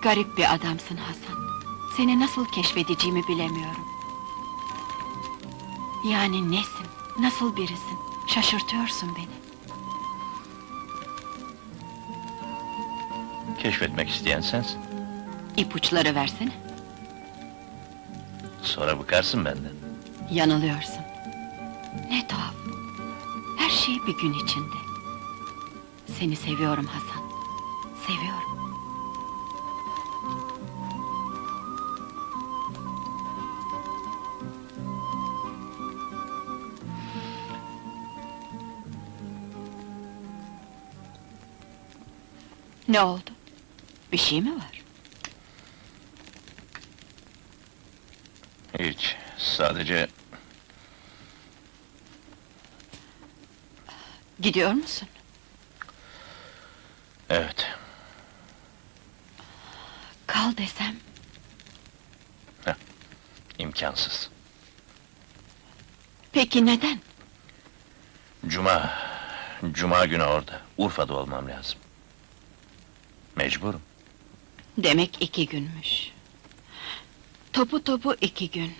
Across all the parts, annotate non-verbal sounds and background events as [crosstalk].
Garip bir adamsın Hasan. Seni nasıl keşfedeceğimi bilemiyorum. Yani nesin? Nasıl birisin? Şaşırtıyorsun beni. Keşfetmek isteyen sensin. İpuçları versene. Sonra bıkarsın benden. Yanılıyorsun. Ne tuhaf. Her şey bir gün içinde. Seni seviyorum Hasan. Seviyorum. Ne oldu? Bir şey mi var? Hiç. Sadece Gidiyor musun? evet. Kal desem. imkansız. Peki neden? Cuma. Cuma günü orada. Urfa'da olmam lazım. Mecburum. Demek iki günmüş. Topu topu iki gün.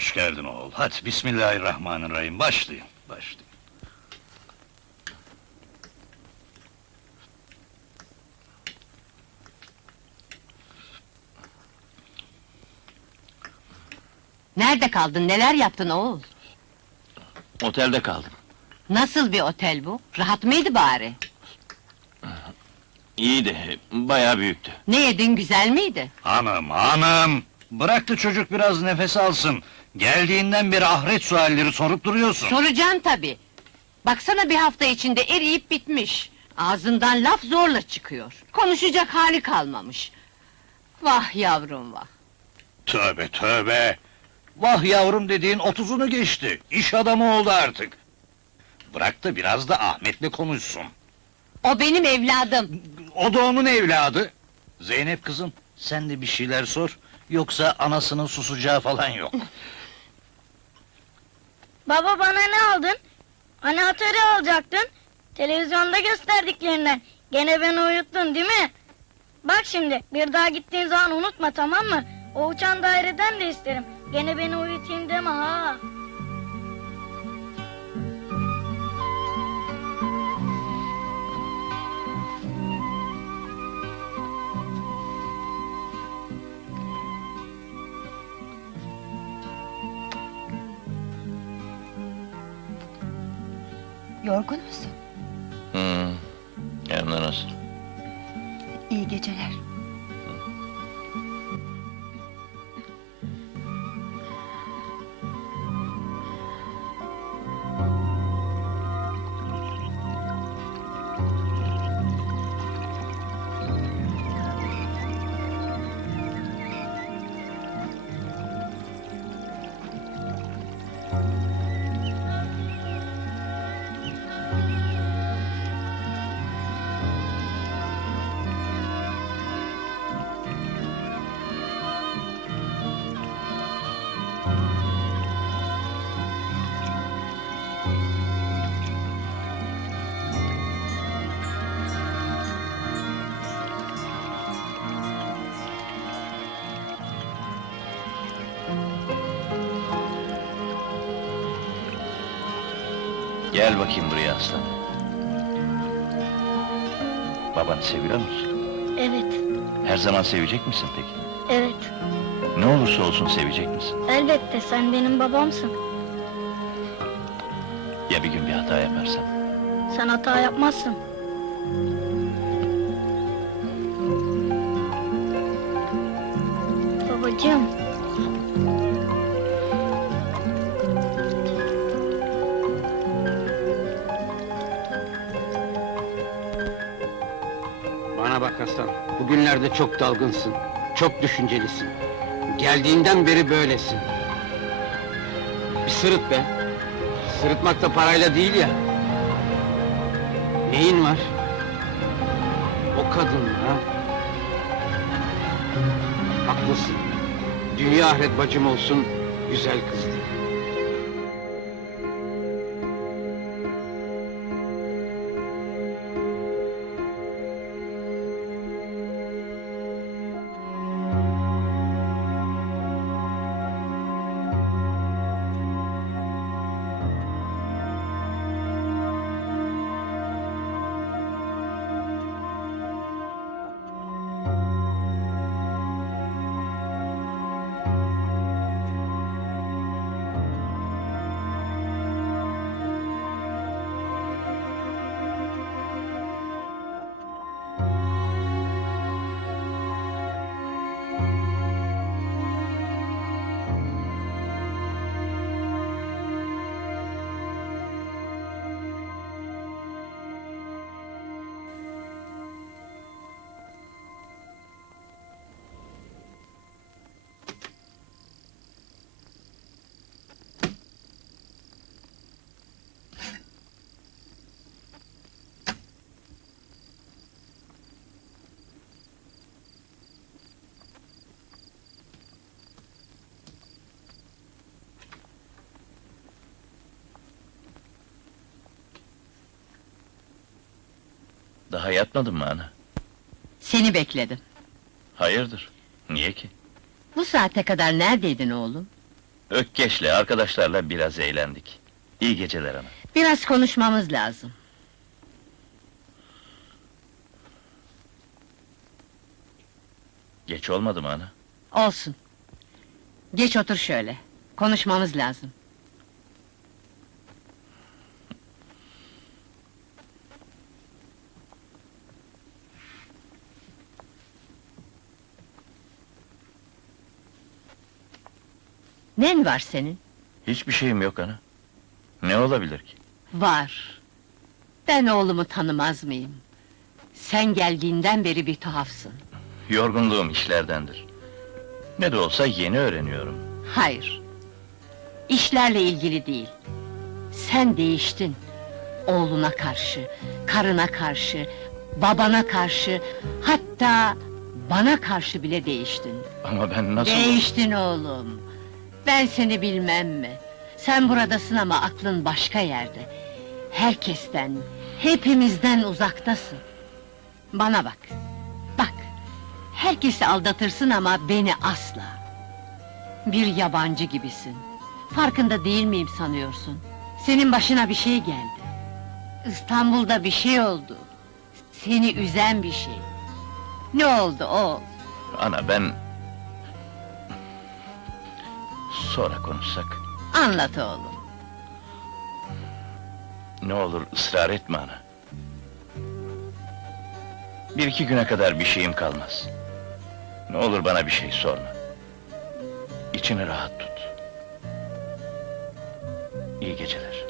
Hoş geldin oğul. Hadi Bismillahirrahmanirrahim. Başlayın. Başlayın. Nerede kaldın, neler yaptın oğul? Otelde kaldım. Nasıl bir otel bu? Rahat mıydı bari? İyiydi. Bayağı büyüktü. Ne yedin, güzel miydi? Hanım, hanım! Bıraktı çocuk biraz nefes alsın. Geldiğinden beri ahiret sualleri sorup duruyorsun. Soracağım tabii. Baksana bir hafta içinde eriyip bitmiş. Ağzından laf zorla çıkıyor. Konuşacak hali kalmamış. Vah yavrum vah! Tövbe tövbe! Vah yavrum dediğin otuzunu geçti. İş adamı oldu artık. Bırak da biraz da Ahmet'le konuşsun. O benim evladım. O da onun evladı. Zeynep kızım, sen de bir şeyler sor. Yoksa anasının susacağı falan yok. [laughs] Baba bana ne aldın? Anahtarı alacaktın. Televizyonda gösterdiklerinden. Gene beni uyuttun değil mi? Bak şimdi bir daha gittiğin zaman unutma tamam mı? O uçan daireden de isterim. Gene beni uyutayım deme ha. Yorgun musun? Hmm. Hem de nasıl? İyi geceler. Gel bakayım buraya aslan. Babanı seviyor musun? Evet, Her zaman sevecek misin peki? evet. Ne olursa olsun sevecek misin? Elbette sen benim babamsın. Ya bir gün bir hata yaparsam? Sen hata yapmazsın. Bak Hasan, bugünlerde çok dalgınsın, çok düşüncelisin. Geldiğinden beri böylesin. Bir sırıt be. Sırıtmak da parayla değil ya. Neyin var? O kadın ha? Haklısın. Dünya ahiret bacım olsun, güzel kızdı. Daha yatmadın mı ana? Seni bekledim. Hayırdır? Niye ki? Bu saate kadar neredeydin oğlum? Ökkeş'le arkadaşlarla biraz eğlendik. İyi geceler ana. Biraz konuşmamız lazım. Geç olmadı mı ana? Olsun. Geç otur şöyle. Konuşmamız lazım. Nen var senin? Hiçbir şeyim yok ana. Ne olabilir ki? Var. Ben oğlumu tanımaz mıyım? Sen geldiğinden beri bir tuhafsın. Yorgunluğum işlerdendir. Ne de olsa yeni öğreniyorum. Hayır. İşlerle ilgili değil. Sen değiştin. Oğluna karşı, karına karşı, babana karşı, hatta bana karşı bile değiştin. Ama ben nasıl... Değiştin oğlum. Ben seni bilmem mi? Sen buradasın ama aklın başka yerde. Herkesten, hepimizden uzaktasın. Bana bak. Bak. Herkesi aldatırsın ama beni asla. Bir yabancı gibisin. Farkında değil miyim sanıyorsun? Senin başına bir şey geldi. İstanbul'da bir şey oldu. Seni üzen bir şey. Ne oldu oğul? Ana ben... Sonra konuşsak. Anlat oğlum. Ne olur ısrar etme ana. Bir iki güne kadar bir şeyim kalmaz. Ne olur bana bir şey sorma. İçini rahat tut. İyi geceler.